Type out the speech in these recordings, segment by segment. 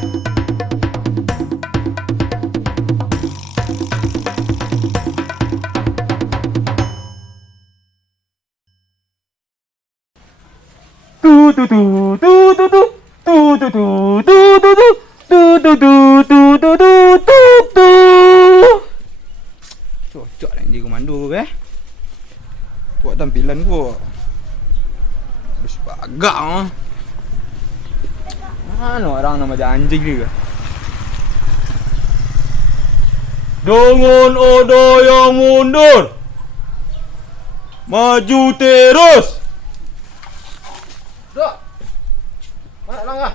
Cocok lah jadi komando buat tampilan gua. Habis bagak mana orang nama anjing juga. Dengan ada yang mundur, maju terus. Dok. Mana langkah?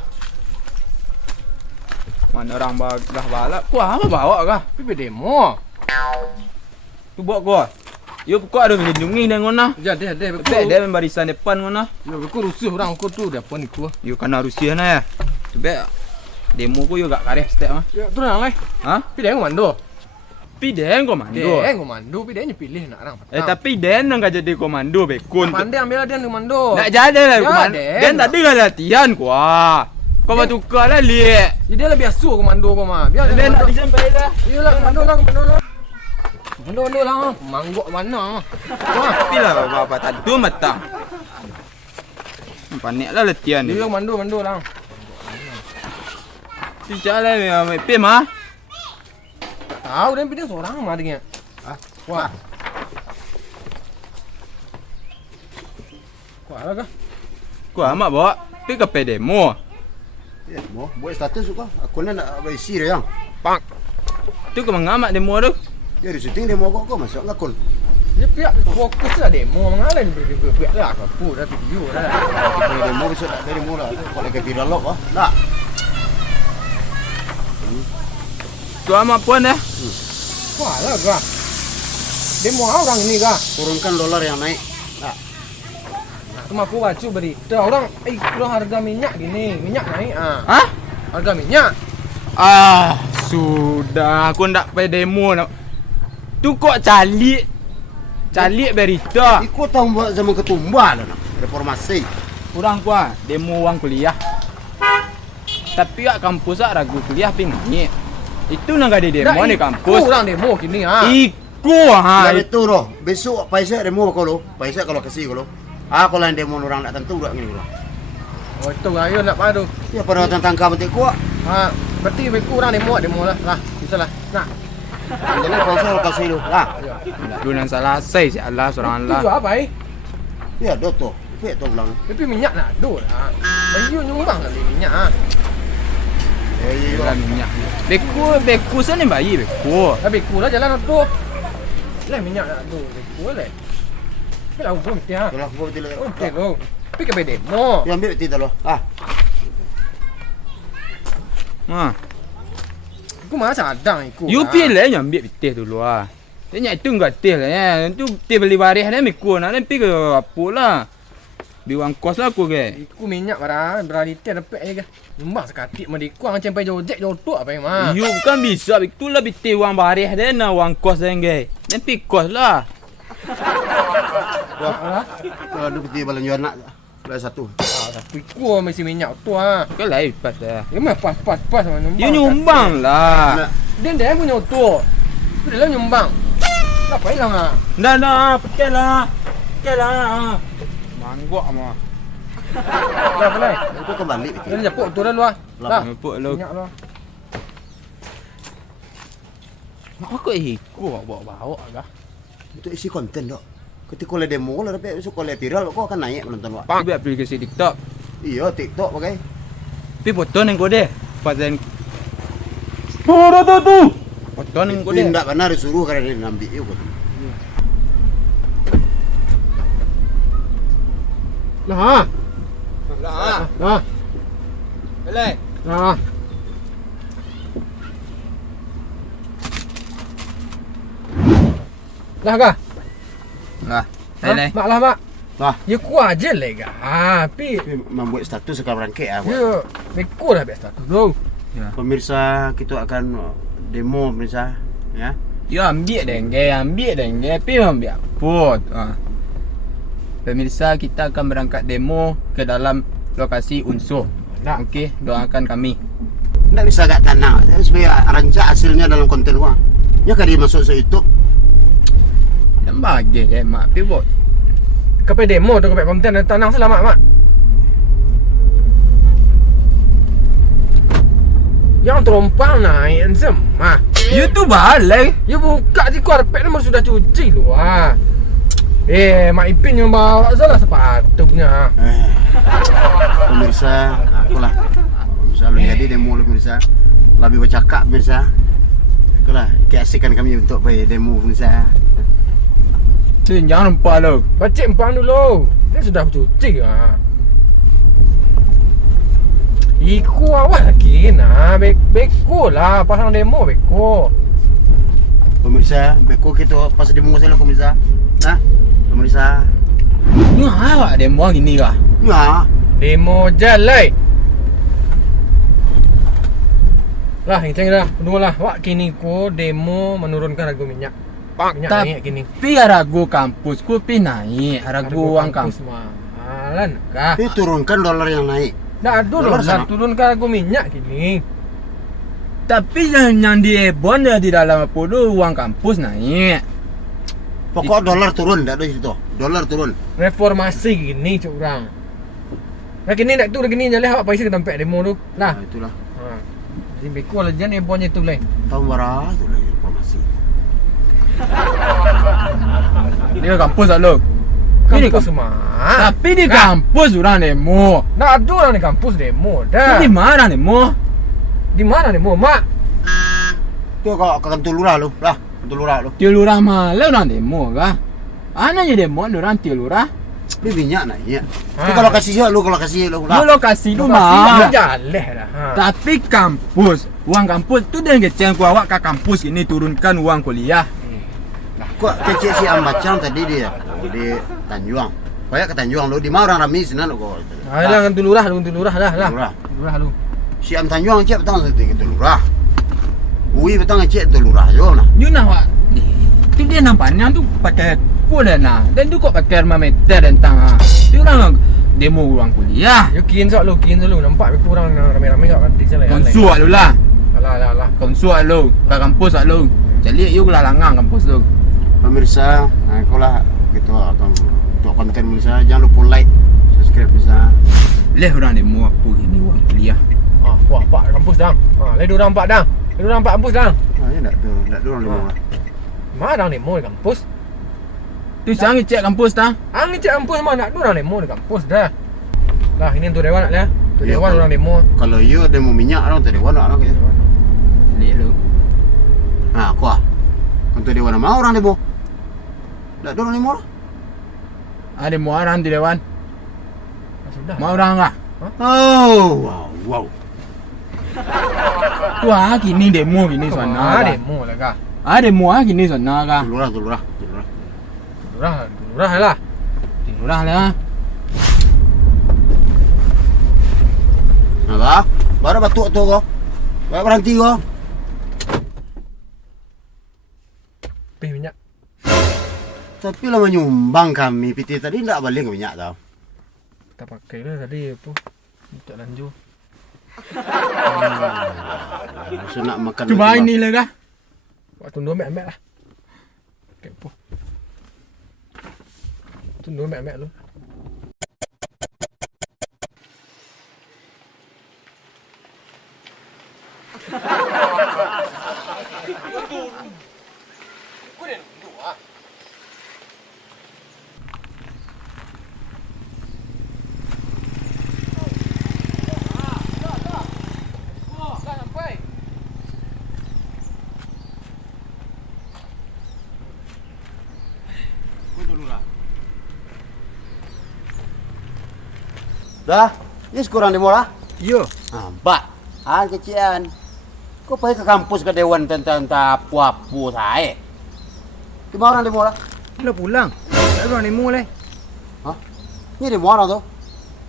Mana orang bagah balap? Kau apa bawa kah? Pergi demo. Tu buat kau. Yo kau ada melindungi dengan mana? Jadi ada Betul dia barisan depan mana? yo aku rusuh orang aku tu depan iku. Yo kena Rusia na ya. Tu demo kau yo gak kareh step ah. Ya tu nang lai. Ha? Pergi demo komando. Piden komando. Komando pergi demo pilih nak orang. Tapi Den nang jadi komando bekun. Pandai ambil dia komando. Nak jadi lah komando. Den. Den tadi dah latihan kuah. Kau mau tukar lah lihat. Jadi dia lebih asuh komando kau mah. Biar Den nak disampai dah. Iyalah komando lah. Komando lah. Manggok mana? Tapi lah bapa tadu matang. Panik lah latihan ni. Dia komando lah. Si jalan ni pe mah. Tahu dia pilih seorang mah dia. Wah. Kuah lah kah? Kuah amat bawa. Pe ke pe demo. Ya, mau buat status suka. Aku nak isi dia yang. Pak. Tu kau mengamat demo tu. Dia di syuting dia mau kau masuk ngakun. Dia pihak fokus lah demo mengalah ni berbiak lah aku dah video dah. Dia mau besok tak dari mula. Kau lagi viral loh, tak? Tu amat pun dah. Wah lah kah? Demo orang ini kah? Turunkan dolar yang naik. Tak. Cuma aku baca berita orang, kalau harga minyak gini, minyak naik Hah? harga minyak. Sudah aku ndak pe demo nak. Tu kok calik berita. Ikut tahu buat zaman ketumbal lah nak. Reformasi. Kurang kuah demo uang kuliah. Tapi kat kampus ragu kuliah pingin. Itu nang ada demo ni kampus. Kurang demo gini Iku Ya betul loh. Besok paisa demo kau lo. Paisa kalau kasih kau lo. Kalau yang demo orang nak tentu dak gini loh. Oh itu ayo nak padu. Ya pada tentang kau penting kuat. Berarti kurang demo lah. Lah, bisa lah. Nah. Jadi paisa kasih lo. Lah. Lu nang salah sai si Allah seorang Allah. Itu apa Ya doto. Pek tu ulang. Tapi minyak nak do lah. Bayu nyumbang kali minyak Lah minyak. Beku sana bayi beku. Tapi kula jalan tu. Lah minyak nak do. Beku lah. Tapi aku pun mesti Kalau aku betul. Okey lo. Tapi ke demo. Ya ambil betul lo. Aku mah sadang ikut. You pilih yang ambil betul dulu ah. Dia itu enggak teh lah ya. Tu teh beli baris ni beku nak pi ke apa lah. Biwang kos lah aku ke. Iku minyak barang berani teh dapat je ke. Nyumbang sekatik mah dikuang sampai jojek jotok apa mah. You bukan bisa itulah betul uang baris dia na uang kos dia ke. Ni pi kos lah. Kalau ada betul balan nak. Belah satu. Tapi ku mesti minyak tu Kan lain pas dah. Dia mah pas mah nyumbang. You nyumbang lah. Dia punya tu. Dia lah nyumbang. Tak payah lah Dah, pakai lah. Manggok mah. Dah boleh. Itu kembali betul. Dia japuk tu dah lu Dah. Empuk lu. Minyak lu. Apa kau ikut bawa kah? Itu isi konten dok. Ketika kau demo lah tapi besok kau viral kau akan naik penonton wak. Pak biar aplikasi TikTok. Iya TikTok pakai. Pi foto nang kau deh. Pasal. Tu. Foto nang kau deh. Tidak benar disuruh karena dia ambil itu. Lah. Boleh. Nah. Dah kah? Lah. Boleh. Mak lah mak. Lah. Ya ku aja lega. Pi. Membuat status sekarang rangkaian aku. Ya, beku dah biasa tu. Dong. Pemirsa kita akan demo pemirsa ya. Ya ambil dengue. Pi ambil apa? Pemirsa kita akan berangkat demo ke dalam lokasi unsur. Okey, doakan kami. Nggak bisa agak tenang. Sebenarnya rancak hasilnya dalam konten gua. Ya kan dia masuk ke YouTube. Yang bagi mak pivot. Kepe demo tu kepe konten tenang selamat mak. Yang terompang naik semah. You tu balik. Ya buka je karpet ni sudah cuci lu ah. Mak Ipin yang bawa salah sepatutnya. Pemirsa, akulah. Selalu jadi demo pemirsa. Lebih bercakap pemirsa. Akulah, keasikan kami untuk demo pemirsa. Jangan lupa lo. Bacik empang dulu. Dia sudah cuci ah. Iku awak lagi nah, beko lah pasang demo beko. Pemirsa, beko kita pas demo saya pemirsa. Nah, pemirsa. Ni awak demo gini kah? Ya, Demo jalan. Lah, ini dah. Tunggu lah. Wak kini ko demo menurunkan harga minyak. Minyak naik kini. Tapi harga kampus ku pi naik, harga uang kampus. Mahalan kah? ini turunkan dolar yang naik. Dah Dolar dolar sana. turunkan harga minyak kini. Tapi yang di Ebon dia di dalam apa tu uang kampus naik. Pokok dolar turun, tak ada situ. Dolar turun. Reformasi gini cuk orang. Nah kini nak tu gini jalan awak paisa ke tempat demo tu. Lah. Nah, itulah. Ha. Jadi beko lah jan ebonnya tu lain. Tahun berapa tu lagi informasi. Dia kampus tak lo? Kampus semua. Tapi di kampus orang demo. Nak ada orang di kampus demo dah. Di mana demo? Di mana demo, Mak? Tu kau ke kantor lurah lu. Lah, kantor lurah lu. Di lurah malah orang demo kah? Anaknya demo orang di lurah. Ni minyak naik. Ha. Tu kalau kasih lu, kalau kasih lu. Lu lokasi tu Lokasi mah. jalan dah. Ha. Tapi kampus, uang kampus tu dia ngeceng ku awak ke kampus ini turunkan uang kuliah. Kok kecil si Ambacang tadi dia di Tanjuang. Kayak ke Tanjuang lu di mana orang ramai sana lu kok. Alah kan lurah lah. Lurah. Lurah lu. Si Am Tanjuang cek petang seperti itu lurah. Ui petang cek itu lurah jo nah. You nak awak. Tu dia nampaknya tu pakai kuliah nah. Dan tu kok pakai termometer dan tang. Dia orang demo uang kuliah. Yo kin sok lu. Nampak aku orang ramai-ramai kat kantin saya. Konsuat lu lah. Alah. Konsuat lu. Ke kampus tak lu. Jadi you lah langang kampus tu. Pemirsa, aku lah kita akan untuk konten pemirsa jangan lupa like, subscribe pemirsa. Leh orang demo apa gini uang kuliah. Wah, pak kampus dah. Lain orang pak dah. Lain orang pak kampus dah. Ya nak ada orang demo lah. Mana orang demo di kampus? Tu jangan cek kampus dah. Angin cek kampus mana ada orang demo di kampus dah. Lah ini tu dewan nak lihat. Tu Ya, dewan kalau- orang demo. Kalau you demo minyak orang tu dewan orang gitu. Leh lu. Nah, aku ah. Untuk dewan mau orang demo. Tak ada orang demo lah. Ada mau orang di dewan. Sudah. Mau orang lah. Oh, wow. Tu gini demo gini sana. Demo lah kah? Ada demo gini sana kah? Lurah. Lurah lah. Di lurah lah. Nah, baru batuk tu kau. Baru berhenti kau. Pih minyak. Tapi lama nyumbang kami PT tadi tak balik ke minyak tau. Kita pakai lah tadi apa? Tak lanjut. So nak makan. Cuba ini lah kah? Waktu tunggu ambil lah. Okay, apa? Tunggu ambil lu. Dah, yes kurang demo lah. Yo. Nampak. Kecian. Kau pergi ke kampus ke dewan tentang apa-apa saya. Di mana orang demo lah? Dah pulang. Tak ada demo leh. Hah? Ni demo orang tu?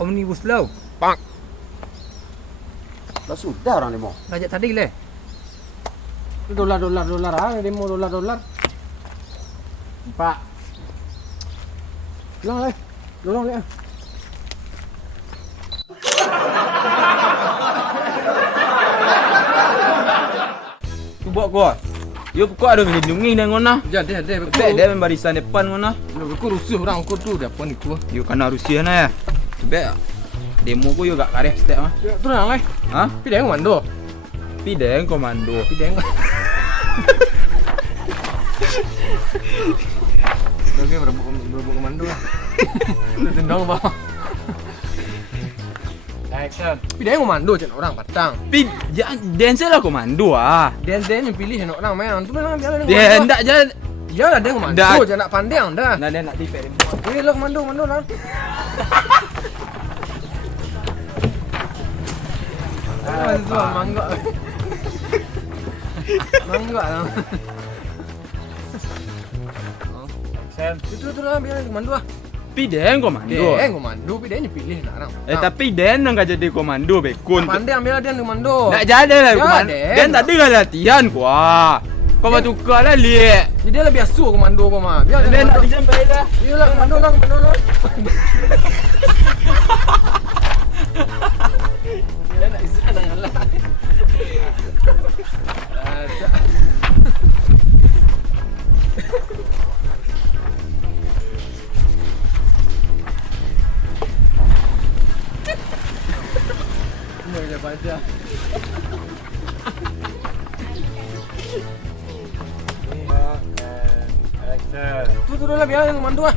Omnibus law. Dah sudah orang demo. Rajak tadi leh. Dolar demo dolar. Pak. Pulang lah. Dorong ni ah. tengok kau. Yo kau ada melindungi dengan ngona. Jadi ada Bek dia barisan depan ngona. Aku rusuh orang kau tu dah pun ikut. Yo kena Rusia na ya. Bek demo ko yo gak kareh step mah. Tu orang lai. Ha? Pideng komando. Pideng komando. Pideng. Okey berebut komando lah. Tendang bawah. Action. Pideng komando je orang patang. Dance lah komando ah. Dan yang pilih nak orang main. Tu memang dia ada. Dia hendak je. Ya lah dia komando je nak pandang dah. Nah dia nak defend. Okey lah komando lah. Tuan mangga. Mangga lah. Itu lah biar komando lah. Pideng komando. Pideng komando, pideng pilih nak orang. Tapi Den enggak jadi komando bekun. Pandai ambil dia komando. Tak jadi lah komando. Den. Den tadi kan latihan kuah. Kau mau tukar lah lihat. Dia lah biasa komando kau mah. Biar Den nak dijampai dah. Iyalah komando lah. Dia nak isi dengan lah. Dia baca. Tu lah biar komando lah.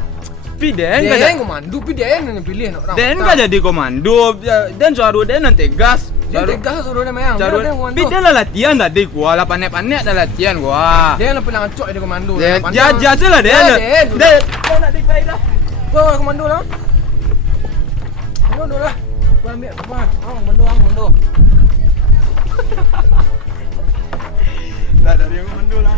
Pideng Dia kan. yang komando, pideng yang pilih nak orang. Den kan jadi komando. Den suara Den nanti gas. Dia tegas suruh dia main. Dia komando. Pideng lah latihan tadi gua. Lah panek-panek dah latihan gua. Dia nak pelang acok dia komando. Jaja je lah Den. Den nak dikai dah. Kau komando lah. Komando lah. Kau ambil apa? Komando. Dah dari komando lah.